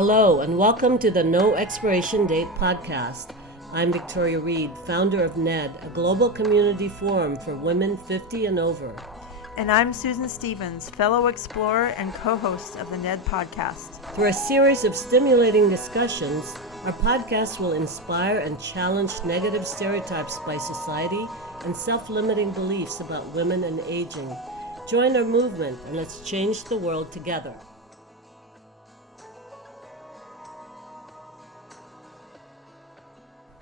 Hello, and welcome to the No Expiration Date podcast. I'm Victoria Reade, founder of N.E.D, a global community forum for women 50 and over. And I'm Susan Stevens, fellow explorer and co-host of the N.E.D podcast. Through a series of stimulating discussions, our podcast will inspire and challenge negative stereotypes by society and self-limiting beliefs about women and aging. Join our movement and let's change the world together.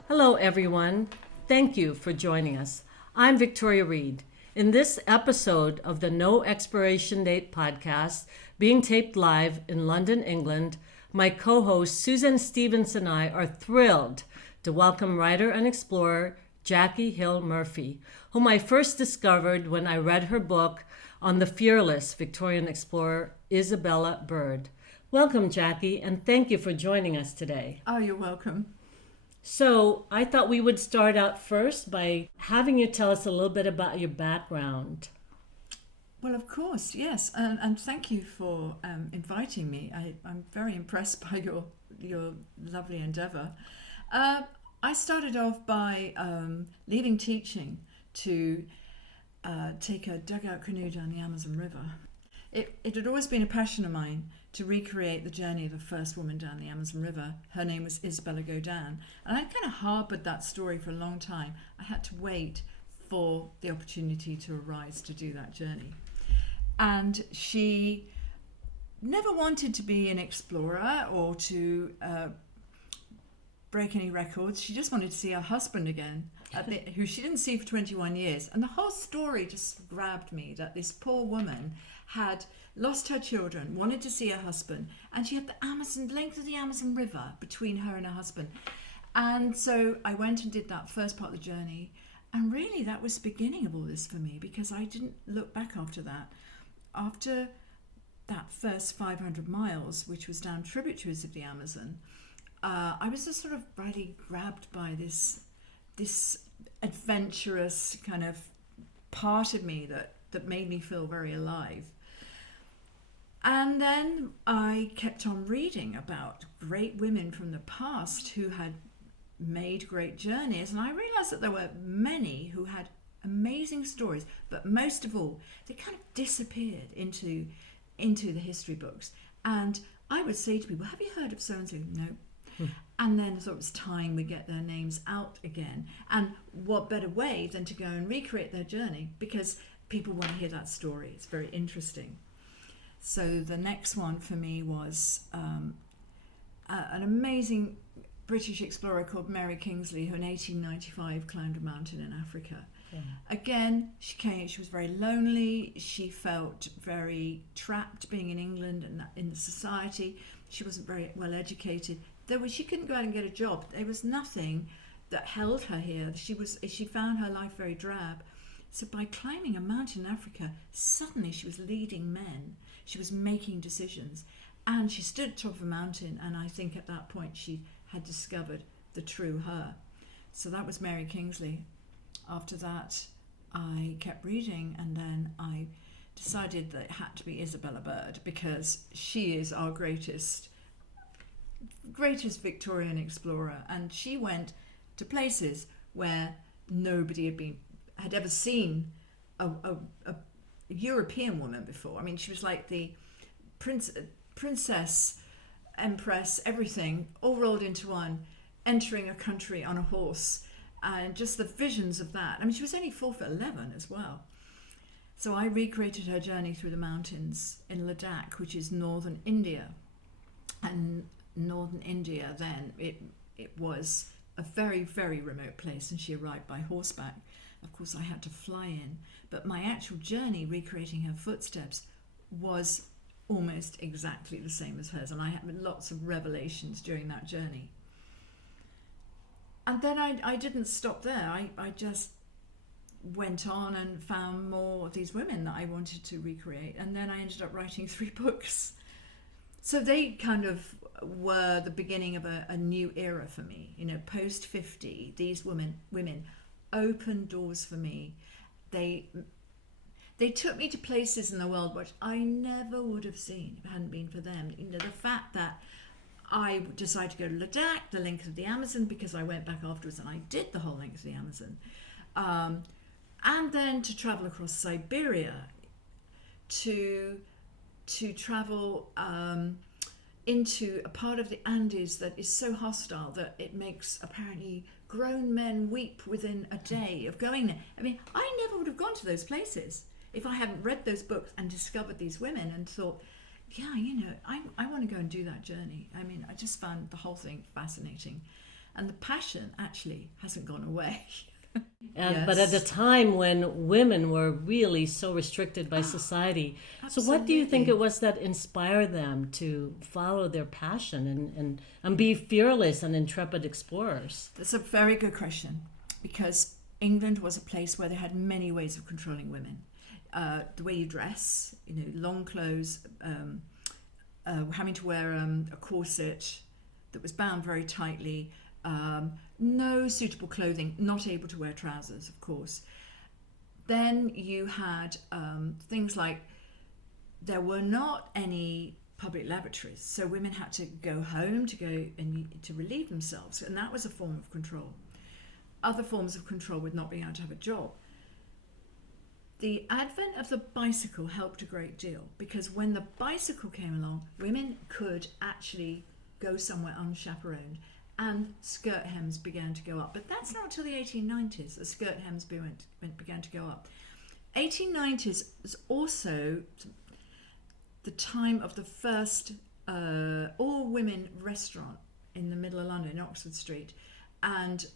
Hello, everyone. Thank you for joining us. I'm Victoria Reade. In this episode of the No Expiration Date podcast, being taped live in London, England, my co-host Susan Stevens and I are thrilled to welcome writer and explorer Jacki Hill Murphy, whom I first discovered when I read her book on the fearless Victorian explorer Isabella Bird. Welcome, Jacki, and thank you for joining us today. Oh, you're welcome. So I thought we would start out first by having you tell us a little bit about your background. Well, of course, yes, and thank you for inviting me. I'm very impressed by your lovely endeavour. I started off by leaving teaching to take a dugout canoe down the Amazon River. It had always been a passion of mine to recreate the journey of the first woman down the Amazon River. Her name was Isabelle Godin, and I kind of harboured that story for a long time. I had to wait for the opportunity to arise to do that journey. And she never wanted to be an explorer or to break any records. She just wanted to see her husband again, who she didn't see for 21 years. And the whole story just grabbed me, that this poor woman had lost her children, wanted to see her husband, and she had the length of the Amazon River between her and her husband. And so I went and did that first part of the journey, and really that was the beginning of all this for me, because I didn't look back after that. After that first 500 miles, which was down tributaries of the Amazon, I was just sort of really grabbed by this adventurous kind of part of me that made me feel very alive. And then I kept on reading about great women from the past who had made great journeys, and I realized that there were many who had amazing stories, but most of all, they kind of disappeared into the history books. And I would say to people, have you heard of so-and-so? No. And then I thought it was time we get their names out again. And what better way than to go and recreate their journey, because people want to hear that story. It's very interesting. So the next one for me was an amazing British explorer called Mary Kingsley, who in 1895 climbed a mountain in Africa. Yeah. Again, she was very lonely. She felt very trapped being in England and in the society. She wasn't very well educated. She couldn't go out and get a job. There was nothing that held her here. She found her life very drab. So by climbing a mountain in Africa, suddenly she was leading men. She was making decisions. And she stood at the top of a mountain, and I think at that point she had discovered the true her. So that was Mary Kingsley. After that, I kept reading, and then I decided that it had to be Isabella Bird, because she is our greatest Victorian explorer, and she went to places where nobody had ever seen a European woman before. I mean, she was like the princess, empress, everything all rolled into one, entering a country on a horse, and just the visions of that. I mean, she was only 4'11" as well. So I recreated her journey through the mountains in Ladakh, which is northern India. And northern India then, it was a very, very remote place, and she arrived by horseback. Of course, I had to fly in, but my actual journey recreating her footsteps was almost exactly the same as hers, and I had lots of revelations during that journey. And then I didn't stop there. I just went on and found more of these women that I wanted to recreate, and then I ended up writing 3 books. So they kind of were the beginning of a new era for me. You know, post 50, these women opened doors for me. They took me to places in the world which I never would have seen if it hadn't been for them. You know, the fact that I decided to go to Ladakh, the length of the Amazon, because I went back afterwards and I did the whole length of the Amazon. And then to travel across Siberia, to travel into a part of the Andes that is so hostile that it makes apparently grown men weep within a day of going there. I mean, I never would have gone to those places if I hadn't read those books and discovered these women and thought, yeah, I want to go and do that journey. I mean, I just found the whole thing fascinating. And the passion actually hasn't gone away. Yes. But at a time when women were really so restricted by society. So what do you think it was that inspired them to follow their passion and be fearless and intrepid explorers? That's a very good question, because England was a place where they had many ways of controlling women. The way you dress, long clothes, having to wear a corset that was bound very tightly, no suitable clothing, not able to wear trousers, of course. Then you had things like there were not any public lavatories, so women had to go home to relieve themselves, and that was a form of control. Other forms of control would not being able to have a job. The advent of the bicycle helped a great deal, because when the bicycle came along, women could actually go somewhere unchaperoned, and skirt hems began to go up. But that's not until the 1890s that skirt hems began to go up. 1890s was also the time of the first all-women restaurant in the middle of London, in Oxford Street. And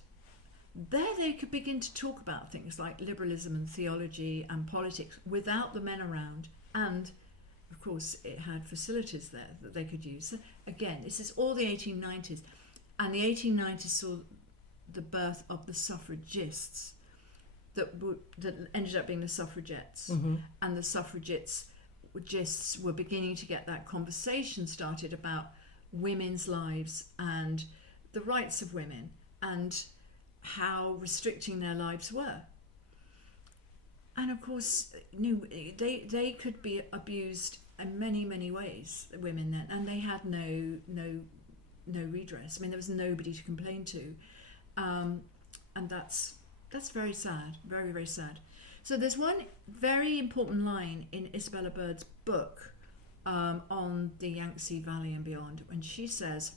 there they could begin to talk about things like liberalism and theology and politics without the men around. And, of course, it had facilities there that they could use. So, again, this is all the 1890s. And the 1890s saw the birth of the suffragists that ended up being the suffragettes. Mm-hmm. And the suffragists were beginning to get that conversation started about women's lives and the rights of women and how restricting their lives were. And of course, they could be abused in many, many ways, women then, and they had no redress. I mean, there was nobody to complain to, and that's very sad, very, very sad. So there's one very important line in Isabella Bird's book on the Yangtze Valley and beyond, when she says,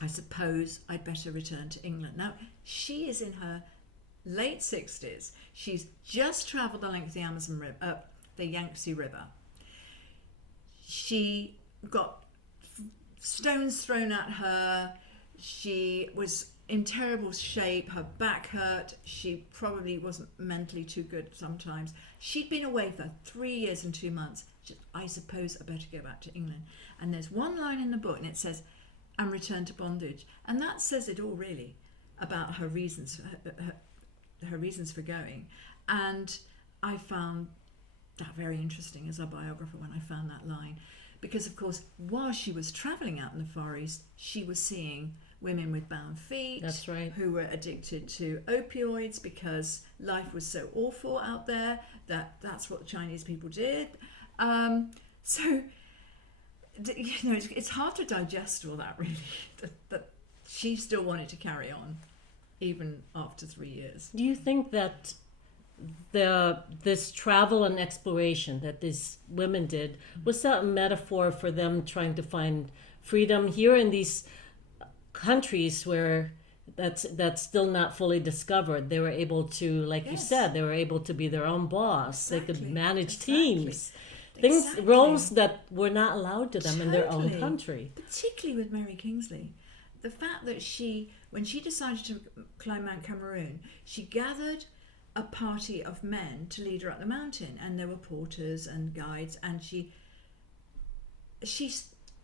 "I suppose I'd better return to England." Now, she is in her late 60s. She's just travelled the length of the Amazon River, the Yangtze River. She got stones thrown at her. She was in terrible shape. Her back hurt. She probably wasn't mentally too good sometimes. She'd been away for 3 years and 2 months. I suppose I better go back to England. And there's one line in the book, and it says, "and return to bondage." And that says it all, really, about her reasons, her reasons for going. And I found that very interesting as a biographer when I found that line. Because, of course, while she was travelling out in the Far East, she was seeing women with bound feet. That's right. Who were addicted to opioids because life was so awful out there that's what the Chinese people did. So, it's hard to digest all that, really, that she still wanted to carry on, even after 3 years. Do you think that this travel and exploration that these women did, was that a metaphor for them trying to find freedom here in these countries where that's still not fully discovered? They were able to, like you said, they were able to be their own boss. Exactly. They could manage teams. Roles that were not allowed to them in their own country. Particularly with Mary Kingsley. The fact that when she decided to climb Mount Cameroon, she gathered a party of men to lead her up the mountain, and there were porters and guides, and she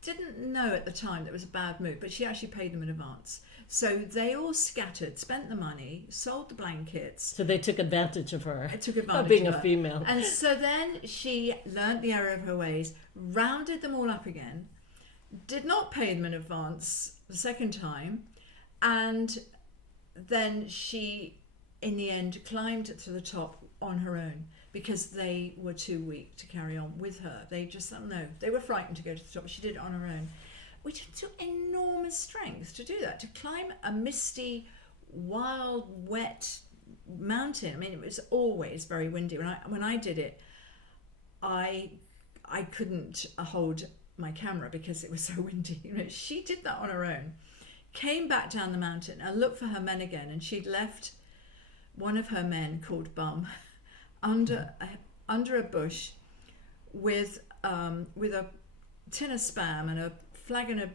didn't know at the time that it was a bad move, but she actually paid them in advance. So they all scattered, spent the money, sold the blankets. So they took advantage of her. Of being a female. And so then she learnt the error of her ways, rounded them all up again, did not pay them in advance the second time, and then she, in the end, climbed to the top on her own because they were too weak to carry on with her. They just, no, they were frightened to go to the top. She did it on her own. which took enormous strength to do that, to climb a misty, wild, wet mountain. I mean, it was always very windy. When I did it, I couldn't hold my camera because it was so windy. You know, she did that on her own, came back down the mountain and looked for her men again, and she'd left one of her men called Bum under a bush with a tin of Spam and a flagon of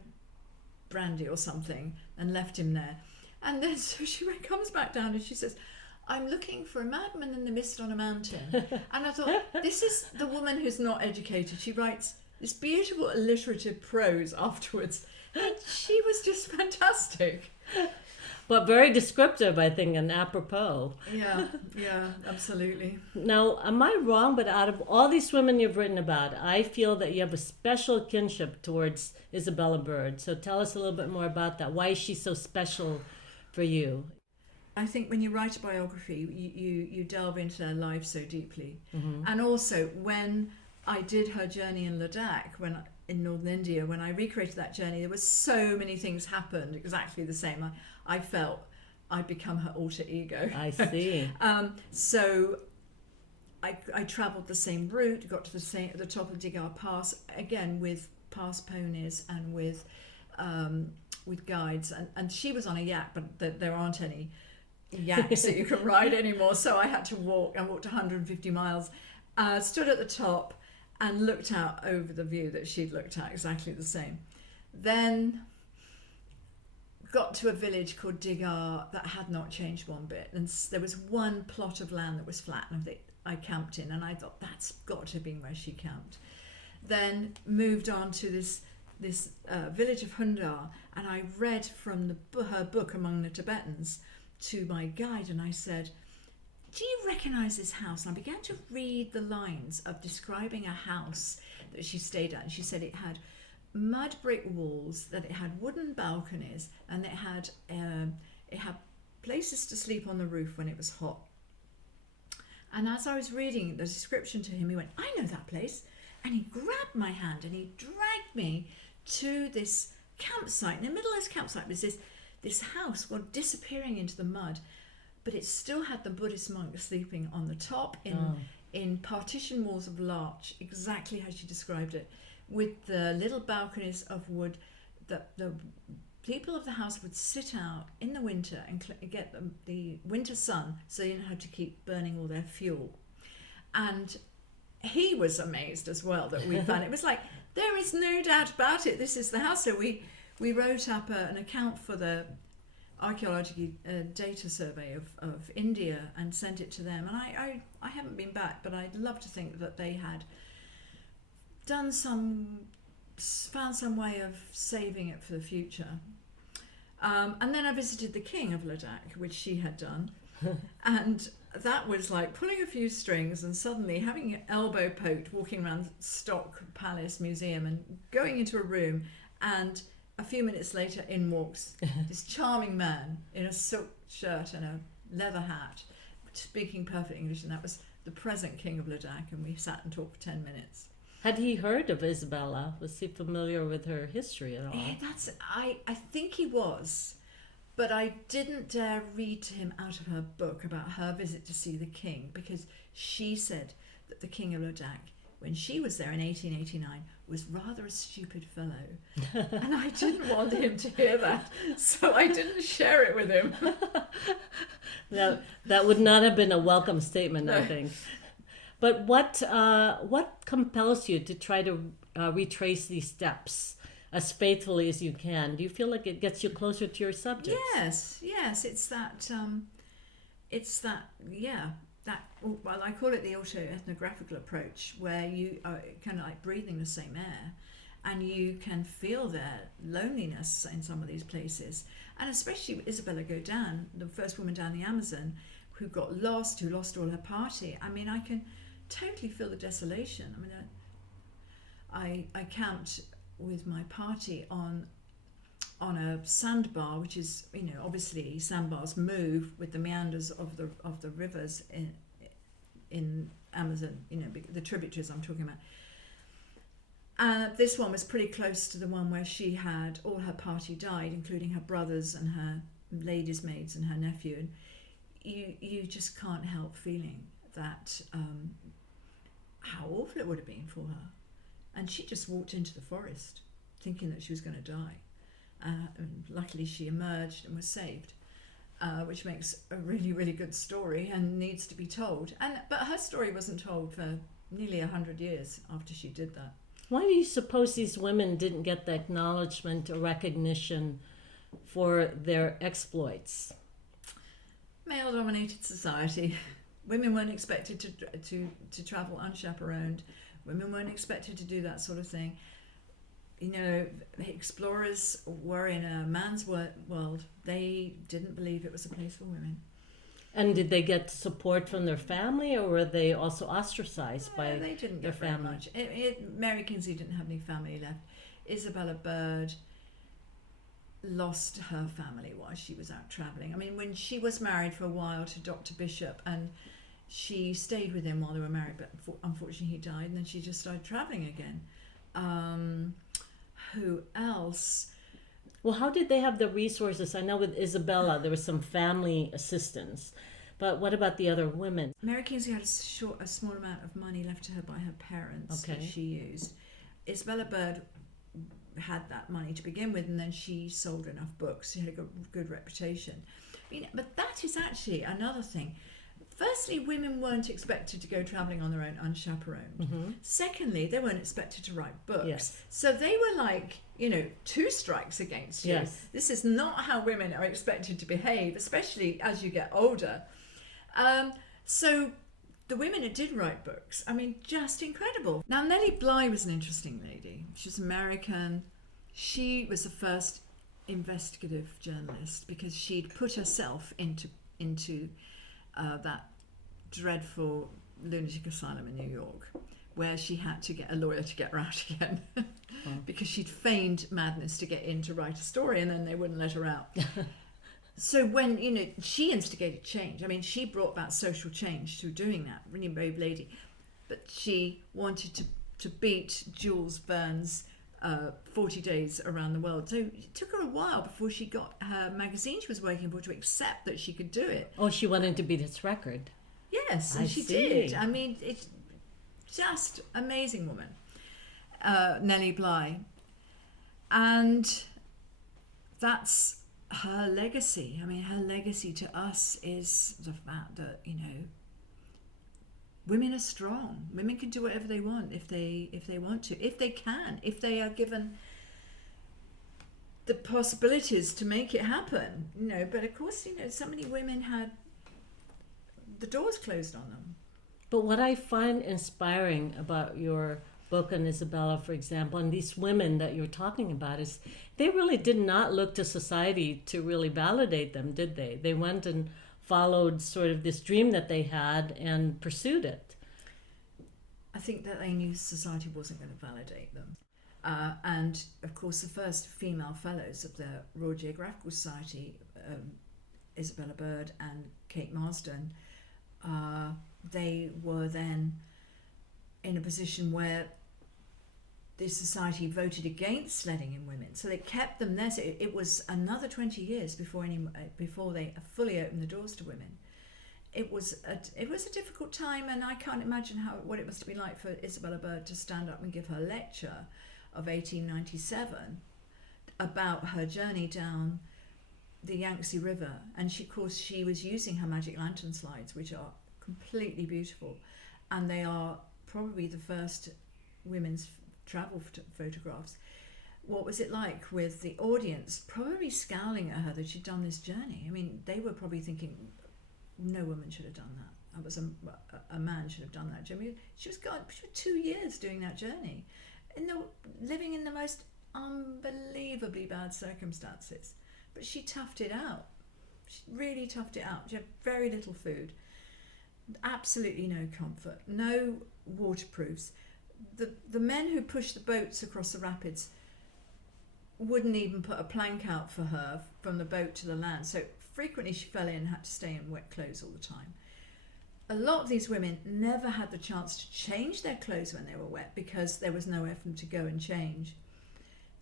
brandy or something, and left him there. And then so she comes back down and she says, "I'm looking for a madman in the mist on a mountain." And I thought, this is the woman who's not educated. She writes this beautiful alliterative prose afterwards. And she was just fantastic. But very descriptive, I think, and apropos. Yeah, absolutely. Now, am I wrong? But out of all these women you've written about, I feel that you have a special kinship towards Isabella Bird. So tell us a little bit more about that. Why is she so special for you? I think when you write a biography, you delve into their life so deeply. Mm-hmm. And also, when I did her journey in Ladakh, in northern India, when I recreated that journey, there were so many things happened exactly the same. I felt I'd become her alter ego. I see. So I travelled the same route, got to the top of Digar Pass, again with pass ponies and with guides. And she was on a yak, but there aren't any yaks that you can ride anymore. So I had to walk. I walked 150 miles, stood at the top and looked out over the view that she'd looked at, exactly the same. Then got to a village called Digar that had not changed one bit, and there was one plot of land that was flat, and I camped in, and I thought that's got to have been where she camped. Then moved on to this village of Hundar, and I read from her book Among the Tibetans to my guide, and I said, "Do you recognise this house?" And I began to read the lines of describing a house that she stayed at, and she said it had mud brick walls, that it had wooden balconies, and it had places to sleep on the roof when it was hot. And as I was reading the description to him, he went, "I know that place," and he grabbed my hand and he dragged me to this campsite. In the middle of this campsite was this house disappearing into the mud, but it still had the Buddhist monks sleeping on the top in partition walls of larch, exactly how she described it, with the little balconies of wood that the people of the house would sit out in the winter and get the winter sun, so they didn't have to keep burning all their fuel. And he was amazed as well that we found it. It was like, there is no doubt about it, this is the house. So we wrote up an account for the archaeological data survey of India and sent it to them. And I haven't been back, but I'd love to think that they had found some way of saving it for the future. And then I visited the king of Ladakh, which she had done. And that was like pulling a few strings and suddenly having your elbow poked, walking around Stock Palace Museum and going into a room, and a few minutes later in walks this charming man in a silk shirt and a leather hat, speaking perfect English, and that was the present king of Ladakh, and we sat and talked for 10 minutes. Had he heard of Isabella? Was he familiar with her history at all? I think he was, but I didn't dare read to him out of her book about her visit to see the king, because she said that the king of Ladakh, when she was there in 1889, was rather a stupid fellow. And I didn't want him to hear that, so I didn't share it with him. That would not have been a welcome statement, No. I think. But what compels you to try to retrace these steps as faithfully as you can? Do you feel like it gets you closer to your subjects? Yes, it's that, well, I call it the autoethnographical approach, where you are kind of like breathing the same air, and you can feel their loneliness in some of these places. And especially with Isabelle Godin, the first woman down the Amazon, who lost all her party. I mean, I can totally feel the desolation. I mean, I camped with my party on a sandbar, which is, obviously sandbars move with the meanders of the rivers in Amazon, the tributaries I'm talking about. And this one was pretty close to the one where she had all her party died, including her brothers and her ladies' maids and her nephew. And you just can't help feeling that how awful it would have been for her. And she just walked into the forest thinking that she was going to die. And luckily she emerged and was saved, which makes a really, really good story and needs to be told. But her story wasn't told for nearly 100 years after she did that. Why do you suppose these women didn't get the acknowledgement or recognition for their exploits? Male-dominated society. Women weren't expected to travel unchaperoned. Women weren't expected to do that sort of thing. You know, explorers were in a man's world. They didn't believe it was a place for women. And did they get support from their family, or were they also ostracized by they didn't their get very family? much. Mary Kingsley didn't have any family left. Isabella Bird lost her family while she was out travelling. I mean, when she was married for a while to Dr. Bishop, and she stayed with him while they were married, but unfortunately he died, and then she just started travelling again. Who else? Well, how did they have the resources? I know with Isabella there was some family assistance, but what about the other women? Mary Kingsley had a small amount of money left to her by her parents that she used. Isabella Bird had that money to begin with, and then she sold enough books. She had a good reputation. But that is actually another thing. Firstly, women weren't expected to go travelling on their own unchaperoned. Mm-hmm. Secondly, they weren't expected to write books. Yes. So they were like, two strikes against you. Yes. This is not how women are expected to behave, especially as you get older. So the women who did write books, just incredible. Now, Nellie Bly was an interesting lady. She was American. She was the first investigative journalist because she'd put herself into that dreadful lunatic asylum in New York, where she had to get a lawyer to get her out again because she'd feigned madness to get in to write a story, and then they wouldn't let her out. So when, she instigated change. She brought about social change through doing that, really brave lady. But she wanted to beat Jules Verne's 40 Days Around the World. So it took her a while before she got her magazine she was working for to accept that she could do it. Oh, she wanted to beat its record. Yes, and she did. It's just amazing woman, Nellie Bly. And that's her legacy. Her legacy to us is the fact that, women are strong. Women can do whatever they want if they want to, if they can, if they are given the possibilities to make it happen. But of course, so many women had the doors closed on them. But what I find inspiring about your book on Isabella, for example, and these women that you're talking about, is they really did not look to society to really validate them, did they? They went and followed sort of this dream that they had and pursued it. I think that they knew society wasn't going to validate them. And of course, the first female fellows of the Royal Geographical Society, Isabella Bird and Kate Marsden, they were then in a position where the society voted against letting in women, so they kept them there. So it was another 20 years before they fully opened the doors to women. It was a difficult time, and I can't imagine what it must have been like for Isabella Bird to stand up and give her lecture of 1897 about her journey down the Yangtze River. And she was using her magic lantern slides, which are completely beautiful, and they are probably the first women's travel photographs. What was it like with the audience probably scowling at her that she'd done this journey? They were probably thinking, no woman should have done that. That was a man should have done that journey. She was gone for 2 years doing that journey, living in the most unbelievably bad circumstances. But she toughed it out. She really toughed it out. She had very little food, absolutely no comfort, no waterproofs. The men who pushed the boats across the rapids wouldn't even put a plank out for her from the boat to the land. So frequently she fell in and had to stay in wet clothes all the time. a lot of these women never had the chance to change their clothes when they were wet because there was nowhere for them to go and change.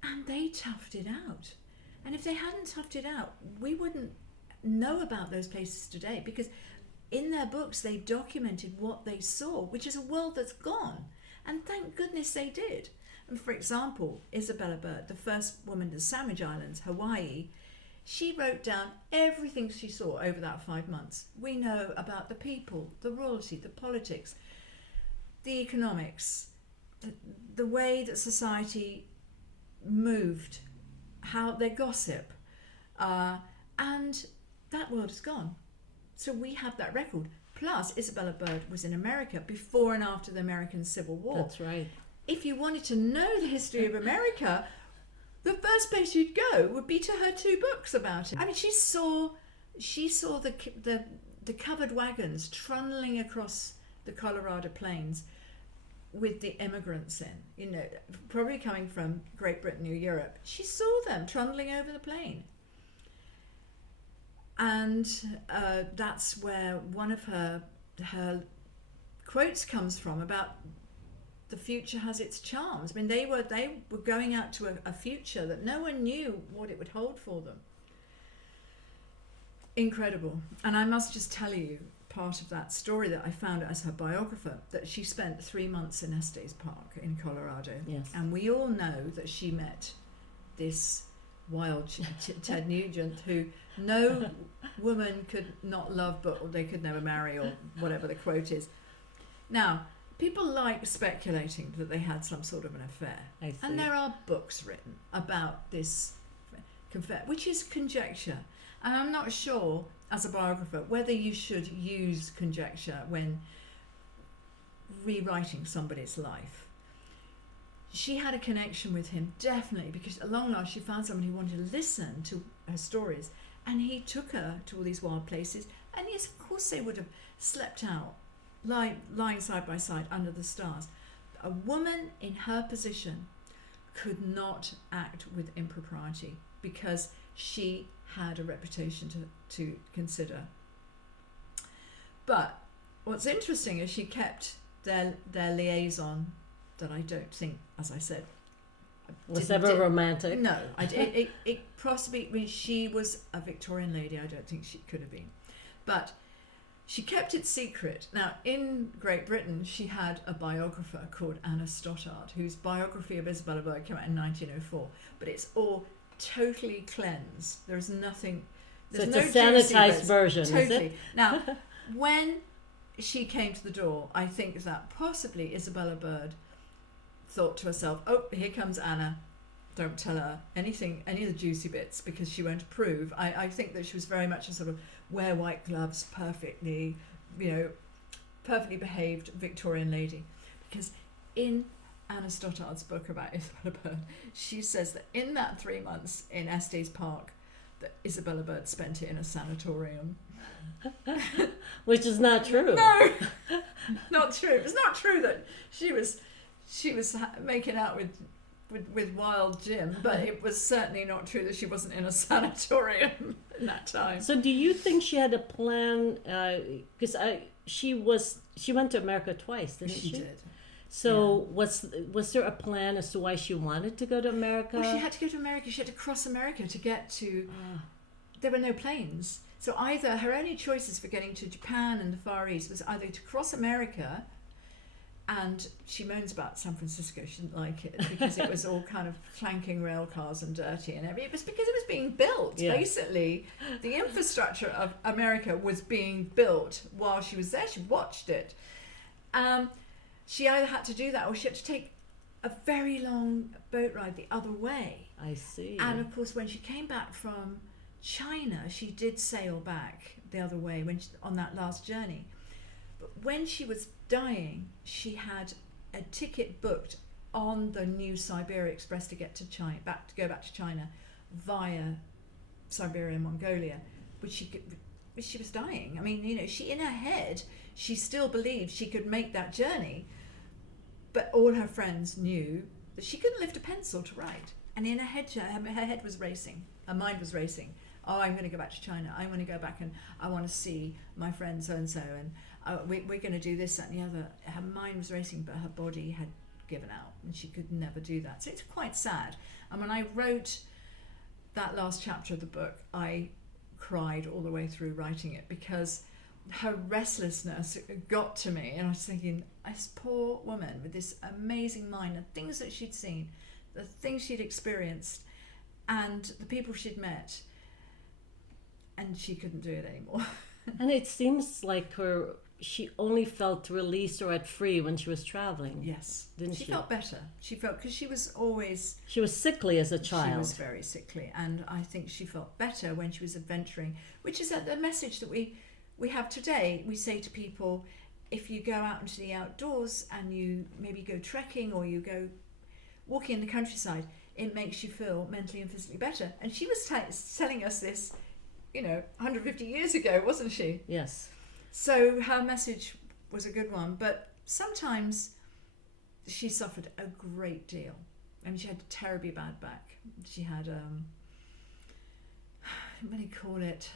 And they toughed it out. And if they hadn't toughed it out, we wouldn't know about those places today, because in their books they documented what they saw, which is a world that's gone. And thank goodness they did. And for example, Isabella Bird, the first woman to Sandwich Islands, Hawaii, she wrote down everything she saw over that 5 months. We know about the people, the royalty, the politics, the economics, the way that society moved, how their gossip, and that world is gone. So we have that record. Plus, Isabella Bird was in America before and after the American Civil War. That's right. If you wanted to know the history of America, the first place you'd go would be to her 2 books about it. I mean, she saw the covered wagons trundling across the Colorado Plains with the immigrants in, you know, probably coming from Great Britain or Europe. She saw them trundling over the plain. And that's where one of her quotes comes from about the future has its charms. I mean, they were going out to a future that no one knew what it would hold for them. Incredible. And I must just tell you part of that story that I found as her biographer, that she spent 3 months in Estes Park in Colorado. Yes. And we all know that she met this wild Ted Nugent, who no woman could not love, but they could never marry, or whatever the quote is. Now, people like speculating that they had some sort of an affair. I see. And there are books written about this affair, which is conjecture. And I'm not sure, as a biographer, whether you should use conjecture when rewriting somebody's life. She had a connection with him, definitely, because at long last she found somebody who wanted to listen to her stories, and he took her to all these wild places. And yes, of course they would have slept out, lying side by side under the stars. A woman in her position could not act with impropriety because she had a reputation to consider. But what's interesting is she kept their liaison, that I don't think, as I said, was ever romantic. No, it possibly, I mean, she was a Victorian lady. I don't think she could have been, but she kept it secret. Now, in Great Britain, she had a biographer called Anna Stoddard, whose biography of Isabella Bird came out in 1904, but it's all totally cleansed. There's nothing. There's so it's no a sanitized version, totally. is it? Now, when she came to the door, I think that possibly Isabella Bird thought to herself, oh, here comes Anna. Don't tell her anything, any of the juicy bits, because she won't approve. I think that she was very much a sort of wear white gloves, perfectly behaved Victorian lady. Because in Anna Stoddard's book about Isabella Bird, she says that in that 3 months in Estes Park, that Isabella Bird spent it in a sanatorium. Which is not true. No, not true. It's not true that she was making out with Wild Jim, but it was certainly not true that she wasn't in a sanatorium in that time. So do you think she had a plan? Because she went to America twice, didn't she? She did. So yeah. Was there a plan as to why she wanted to go to America? Well, she had to go to America. She had to cross America to get to. There were no planes, so either her only choices for getting to Japan and the Far East was either to cross America. And she moans about San Francisco. She didn't like it because it was all kind of clanking rail cars and dirty and everything. It was because it was being built. Yeah. Basically, the infrastructure of America was being built while she was there. She watched it. She either had to do that or she had to take a very long boat ride the other way. I see. And of course, when she came back from China, she did sail back the other way on that last journey. But when she was dying, she had a ticket booked on the new Siberia Express to get to China, go back to China via Siberia and Mongolia, which she was dying. I mean, she in her head, she still believed she could make that journey, but all her friends knew that she couldn't lift a pencil to write. And in her head was racing, her mind was racing. Oh, I'm going to go back to China. I want to go back and I want to see my friend so-and-so, and we're going to do this, that and the other. Her mind was racing, but her body had given out and she could never do that. So it's quite sad. And when I wrote that last chapter of the book, I cried all the way through writing it, because her restlessness got to me, and I was thinking, this poor woman with this amazing mind, the things that she'd seen, the things she'd experienced, and the people she'd met, and she couldn't do it anymore. And it seems like she only felt released or at free when she was traveling. Yes. Didn't she? She felt better. She felt, because she was sickly as a child. She was very sickly, and I think she felt better when she was adventuring, which is the message that we have today. We say to people, if you go out into the outdoors and you maybe go trekking or you go walking in the countryside, it makes you feel mentally and physically better. And she was telling us this, 150 years ago, wasn't she? Yes. So her message was a good one, but sometimes she suffered a great deal. I mean, she had a terribly bad back. She had, what do you call it?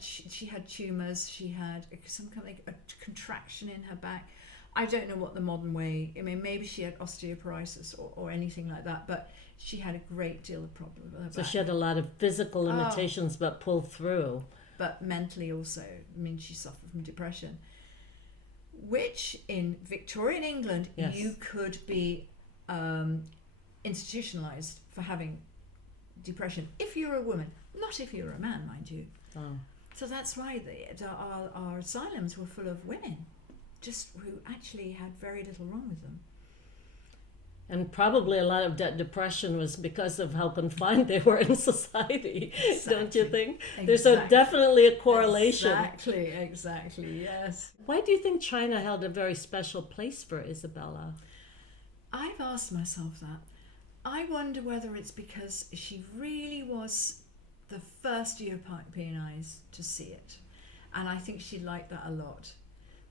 She had tumours. She had some kind of like a contraction in her back. I don't know what the modern way. I mean, maybe she had osteoporosis or anything like that, but she had a great deal of problem with her back. So she had a lot of physical limitations, but pulled through. But mentally also, I mean, she suffered from depression, which in Victorian England, yes, you could be institutionalized for having depression if you're a woman, not if you're a man, mind you. Oh. So that's why our asylums were full of women, just who actually had very little wrong with them. And probably a lot of that depression was because of how confined they were in society, Exactly. Don't you think? Exactly. There's definitely a correlation. Exactly, yes. Why do you think China held a very special place for Isabella? I've asked myself that. I wonder whether it's because she really was the first European eyes to see it. And I think she liked that a lot.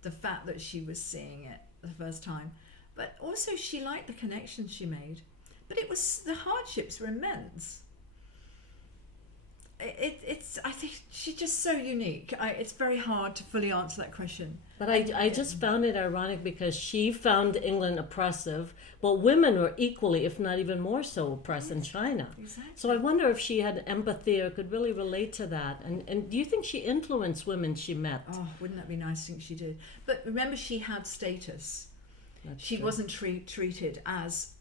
The fact that she was seeing it the first time. But also she liked the connections she made. But the hardships were immense. I think she's just so unique. It's very hard to fully answer that question. But I just found it ironic because she found England oppressive, but women were equally, if not even more so, oppressed in China. Exactly. So I wonder if she had empathy or could really relate to that. And do you think she influenced women she met? Oh, wouldn't that be nice? I think she did. But remember, she had status. She true. wasn't treated as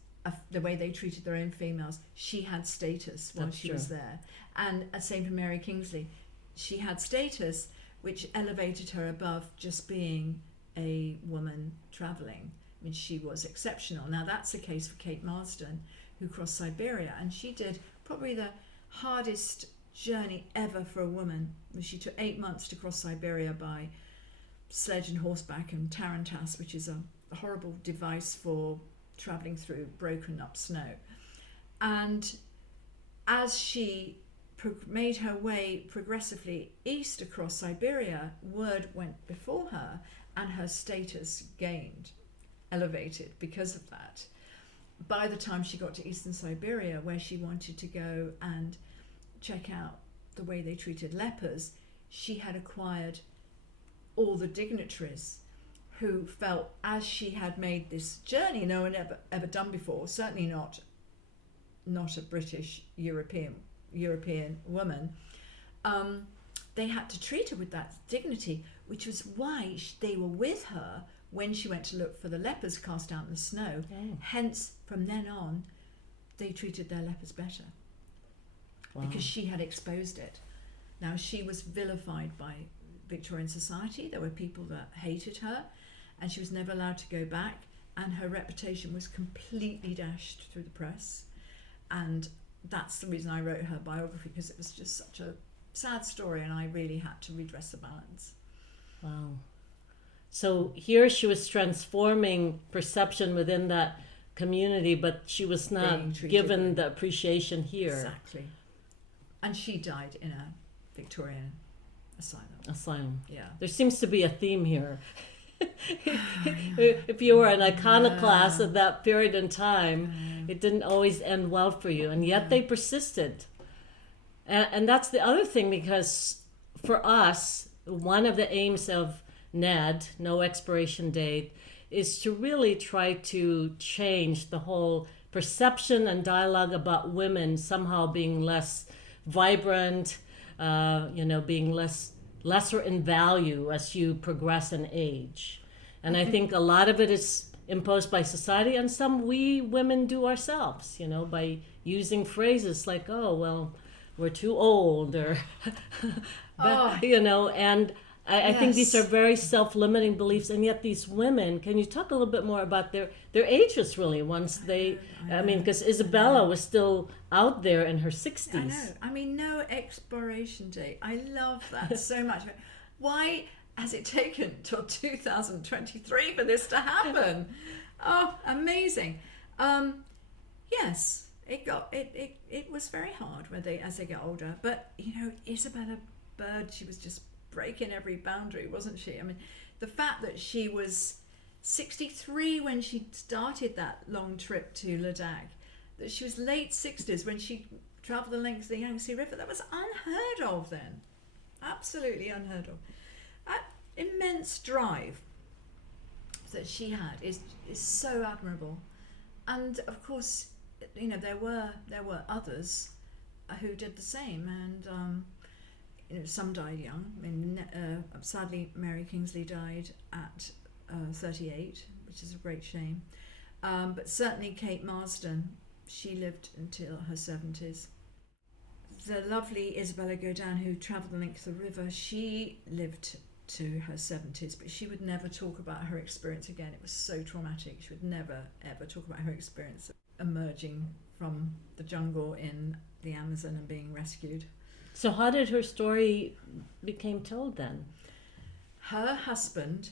the way they treated their own females. She had status while she was there. And same for Mary Kingsley. She had status which elevated her above just being a woman travelling. I mean, she was exceptional. Now that's the case for Kate Marsden, who crossed Siberia, and she did probably the hardest journey ever for a woman. She took 8 months to cross Siberia by sledge and horseback and tarantass, which is a horrible device for travelling through broken up snow. And as she made her way progressively east across Siberia, word went before her and her status elevated because of that. By the time she got to eastern Siberia, where she wanted to go and check out the way they treated lepers, she had acquired all the dignitaries who felt, as she had made this journey no one ever done before, certainly not a British European woman, they had to treat her with that dignity, which was why they were with her when she went to look for the lepers cast out in the snow. Oh. Hence, from then on, they treated their lepers better. Wow. Because she had exposed it. Now, she was vilified by Victorian society. There were people that hated her, and she was never allowed to go back, and her reputation was completely dashed through the press. And that's the reason I wrote her biography, because it was just such a sad story, and I really had to redress the balance. Wow. So here she was transforming perception within that community, but she was not given the appreciation here. Exactly. And she died in a Victorian asylum. Yeah. There seems to be a theme here. If you were an iconoclast at that period in time, it didn't always end well for you, and yet they persisted. And that's the other thing, because for us, one of the aims of N.E.D, no expiration date, is to really try to change the whole perception and dialogue about women somehow being less vibrant, being lesser in value as you progress in age. And I think a lot of it is imposed by society, and some we women do ourselves, by using phrases like, oh, well, we're too old, or, and I think these are very self-limiting beliefs, and yet these women, can you talk a little bit more about their ages, really, once they, because Isabella was still out there in her 60s. I know. No expiration date. I love that so much. Why has it taken till 2023 for this to happen? Oh, amazing. Yes, it was very hard as they get older. But, Isabella Bird, she was just breaking every boundary, wasn't she? The fact that she was 63 when she started that long trip to Ladakh, that she was late 60s when she traveled the length of the Yangtze River, that was unheard of then. Absolutely unheard of. That immense drive that she had is so admirable. And of course, there were others who did the same, and some died young. Sadly, Mary Kingsley died at 38, which is a great shame. But certainly Kate Marsden, she lived until her 70s. The lovely Isabelle Godin, who travelled the length of the river, she lived to her 70s, but she would never talk about her experience again. It was so traumatic. She would never, ever talk about her experience emerging from the jungle in the Amazon and being rescued. So how did her story became told then? Her husband,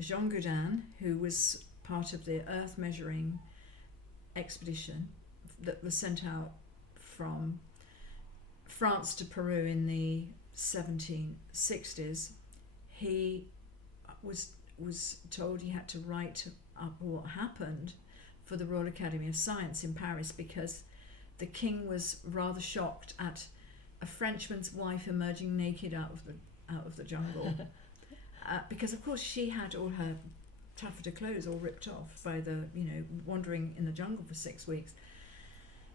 Jean Godin, who was part of the earth measuring expedition that was sent out from France to Peru in the 1760s, he was told he had to write up what happened for the Royal Academy of Science in Paris, because the king was rather shocked at a Frenchman's wife emerging naked out of the jungle, because of course she had all her taffeta clothes all ripped off by the wandering in the jungle for 6 weeks.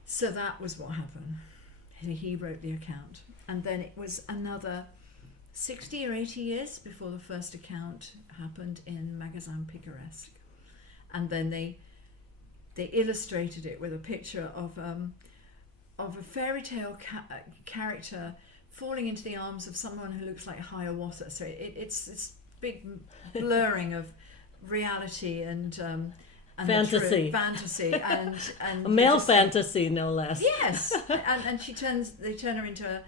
So that was what happened. He wrote the account, and then it was another 60 or 80 years before the first account happened in Magasin Picaresque, and then they illustrated it with a picture of a fairy tale character falling into the arms of someone who looks like Hiawatha. So it's this big blurring of reality and fantasy, and male fantasy, no less. Yes, and they turn her into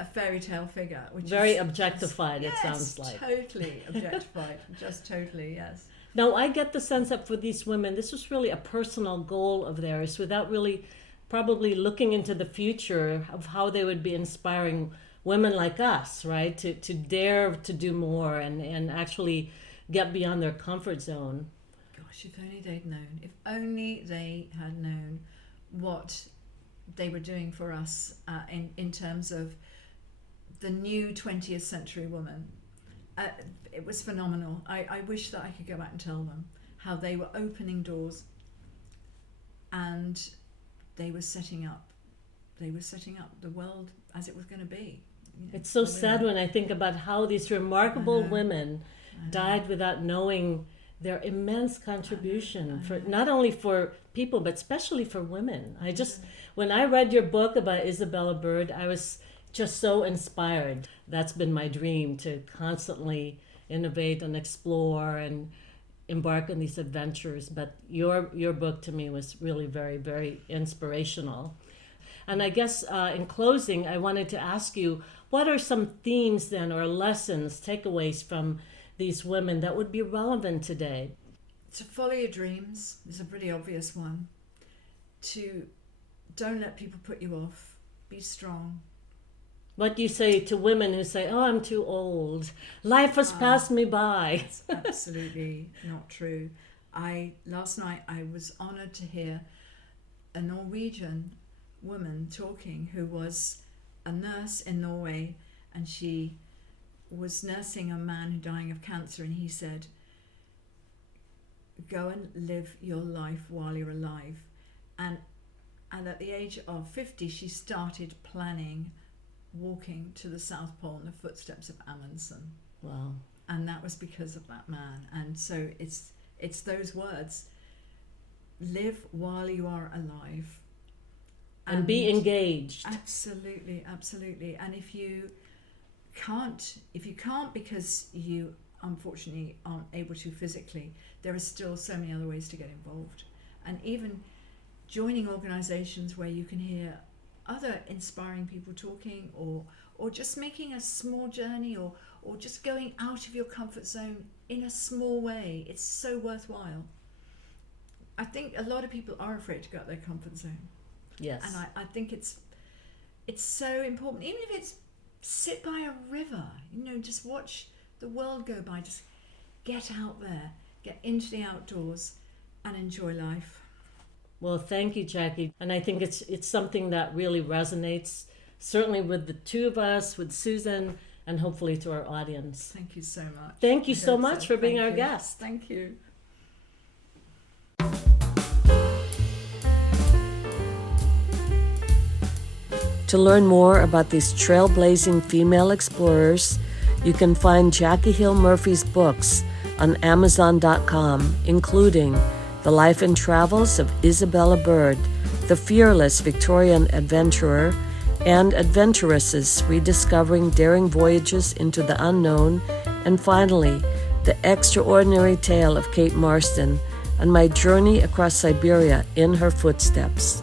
a fairy tale figure, which very is objectified. It sounds like totally objectified, just totally, yes. Now I get the sense that for these women, this was really a personal goal of theirs, without really probably looking into the future of how they would be inspiring women like us, right? To dare to do more and actually get beyond their comfort zone. Gosh, if only they'd known. If only they had known what they were doing for us in terms of the new 20th century woman. It was phenomenal. I wish that I could go back and tell them how they were opening doors, and they were setting up the world as it was going to be. It's so sad when I think about how these remarkable women died without knowing their immense contribution for not only for people but especially for women. When I read your book about Isabella Bird, I was just so inspired. That's been my dream, to constantly innovate and explore and embark on these adventures. But your book to me was really very, very inspirational. And I guess in closing, I wanted to ask you, what are some themes then, or lessons, takeaways from these women that would be relevant today? To follow your dreams is a pretty obvious one. To don't let people put you off. Be strong. What do you say to women who say, oh, I'm too old, life has passed me by? It's absolutely not true. Last night I was honoured to hear a Norwegian woman talking, who was a nurse in Norway, and she was nursing a man who dying of cancer, and he said, go and live your life while you're alive. And at the age of 50, she started planning walking to the South Pole in the footsteps of Amundsen. Wow. And that was because of that man. And so it's those words: live while you are alive. And be engaged. Absolutely, absolutely. And if you can't because you unfortunately aren't able to physically, there are still so many other ways to get involved. And even joining organizations where you can hear other inspiring people talking, or just making a small journey, or just going out of your comfort zone in a small way. It's so worthwhile. I think a lot of people are afraid to go out their comfort zone. Yes. And I think it's so important. Even if it's sit by a river, just watch the world go by. Just get out there, get into the outdoors, and enjoy life. Well, thank you, Jackie. And I think it's something that really resonates, certainly with the two of us, with Susan, and hopefully to our audience. Thank you so much. Thank you so much for being our you. guest. Thank you. To learn more about these trailblazing female explorers, you can find Jacki Hill Murphy's books on Amazon.com, including The Life and Travels of Isabella Bird, The Fearless Victorian Adventurer, and Adventuresses Rediscovering Daring Voyages into the Unknown, and finally, The Extraordinary Tale of Kate Marston and My Journey Across Siberia in Her Footsteps.